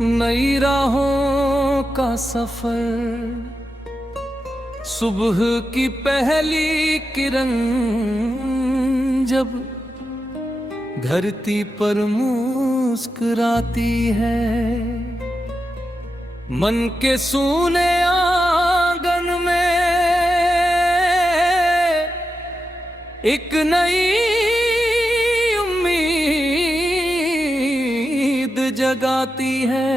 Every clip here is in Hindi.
नई राहों का सफर, सुबह की पहली किरण जब धरती पर मुस्कुराती है, मन के सूने आंगन में एक नई उम्मीद जगाती है।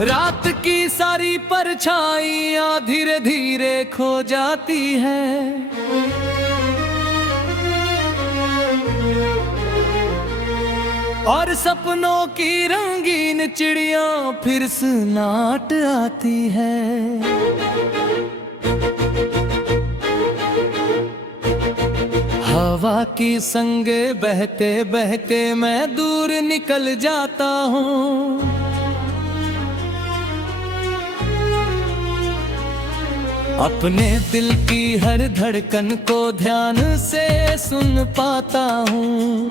रात की सारी परछाइयां धीरे धीरे खो जाती हैं, और सपनों की रंगीन चिड़िया फिर से नाट आती है। हवा की संगे बहते बहते मैं दूर निकल जाता हूँ, अपने दिल की हर धड़कन को ध्यान से सुन पाता हूँ।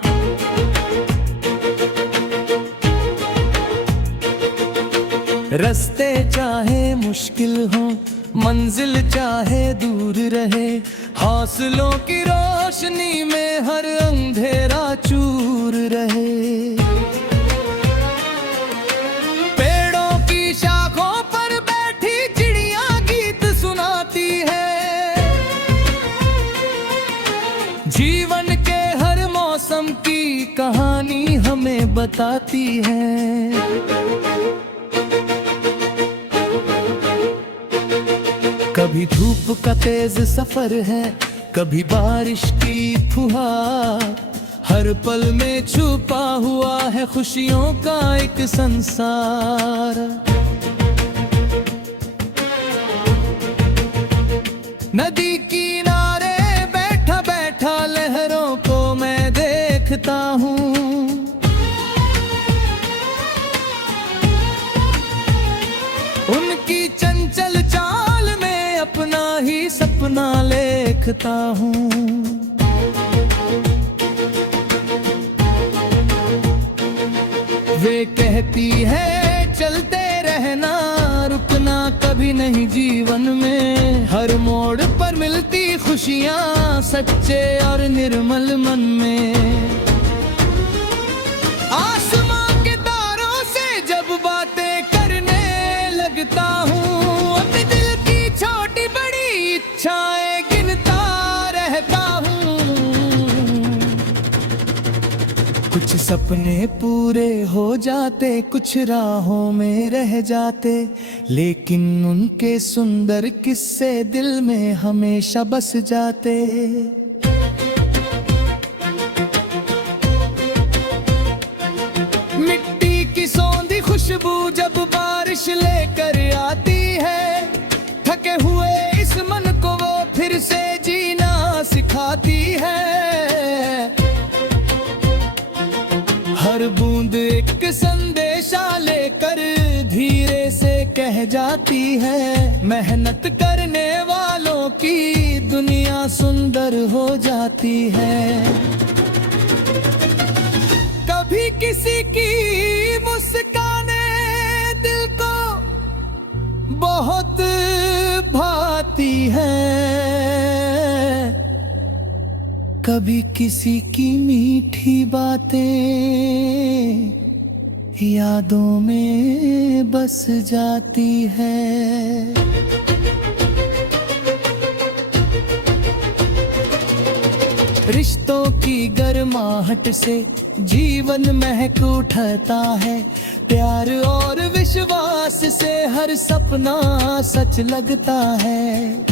रास्ते चाहे मुश्किल हो, मंजिल चाहे दूर रहे, हौसलों की रोशनी में हर अंधेरा चूर रहे। जीवन के हर मौसम की कहानी हमें बताती है। कभी धूप का तेज सफर है, कभी बारिश की फुहार, हर पल में छुपा हुआ है खुशियों का एक संसार। नदी किनारे लहरों को मैं देखता हूँ, उनकी चंचल चाल में अपना ही सपना लिखता हूँ। वे कहती है चलते रहना, रुकना कभी नहीं जीवन में, हर मोड़ पर मिलती खुशियाँ सच्चे और निर्मल मन में। आसमां के तारों से जब बातें करने लगता हूँ, अपने दिल की छोटी बड़ी इच्छाएं गिनता रहता हूँ। कुछ सपने पूरे हो जाते, कुछ राहों में रह जाते, लेकिन उनके सुंदर किस्से दिल में हमेशा बस जाते। मिट्टी की सौंधी खुशबू जब बारिश लेकर आती है, थके हुए इस मन को वो फिर से जीना सिखाती है। हर बूंद एक संदेशा लेकर धीरे से कह जाती है, मेहनत करने वालों की दुनिया सुंदर हो जाती है। कभी किसी की मुस्काने दिल को बहुत भाती है, कभी किसी की मीठी बातें यादों में बस जाती है। रिश्तों की गर्माहट से जीवन महक उठता है, प्यार और विश्वास से हर सपना सच लगता है।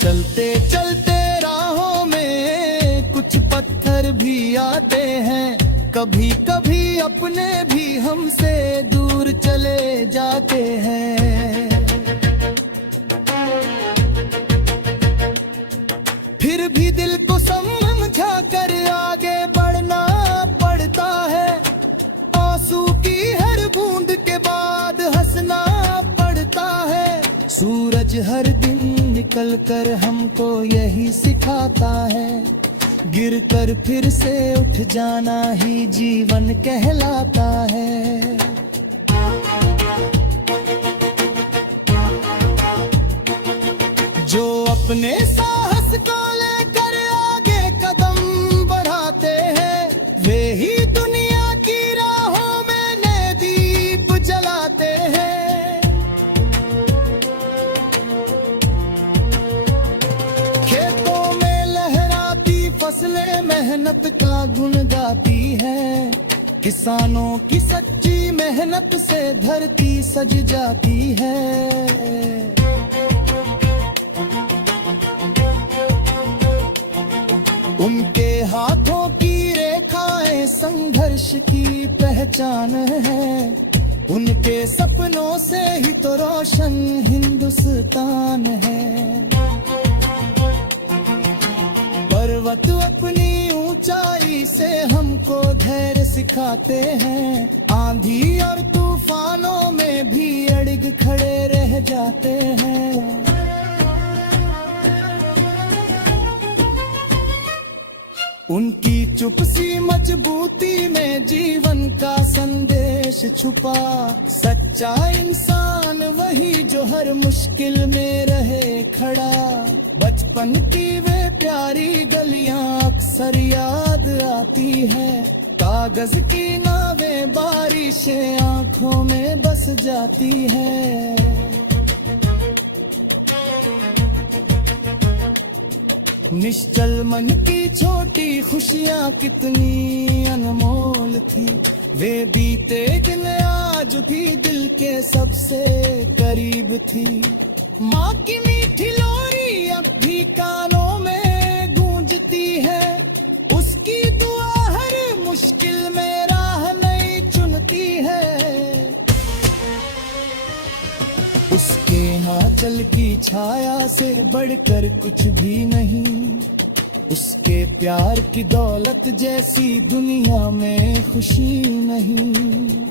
चलते चलते राहों में कुछ पत्थर भी आते हैं, कभी कभी अपने भी हमसे दूर चले जाते हैं। फिर भी दिल को समझा कर आगे बढ़ना पड़ता चलकर हमको यही सिखाता है, गिर कर फिर से उठ जाना ही जीवन कहलाता है। जो अपने साहस को लेकर आगे कदम बढ़ाते हैं, वे ही दुनिया की राहों में नए दीप जलाते हैं। खेतों में लहराती फसलें मेहनत का गुण गाती है, किसानों की सच्ची मेहनत से धरती सज जाती है। उनके हाथों की रेखाएं संघर्ष की पहचान है, उनके सपनों से ही तो रोशन हिंदुस्तान है। पर्वत अपनी ऊंचाई से हमको धैर्य सिखाते हैं, आंधी और तूफानों में भी अड़िग खड़े रह जाते हैं। उनकी चुप सी मजबूती में जीवन का संदेश छुपा, सच्चा इंसान वही जो हर मुश्किल में रहे खड़ा। बचपन की वे प्यारी गलियां अक्सर याद आती है, कागज की नावें बारिशें आंखों में बस जाती है। निश्चल मन की छोटी खुशियाँ कितनी अनमोल थी, वे बीते दिन आज भी दिल के सबसे करीब थी। माँ की मीठी लोरी अब भी कानों में गूंजती है, उसकी दुआ हर मुश्किल में राह नई चुनती है। उसके आंचल की छाया से बढ़कर कुछ भी नहीं, उसके प्यार की दौलत जैसी दुनिया में खुशी नहीं।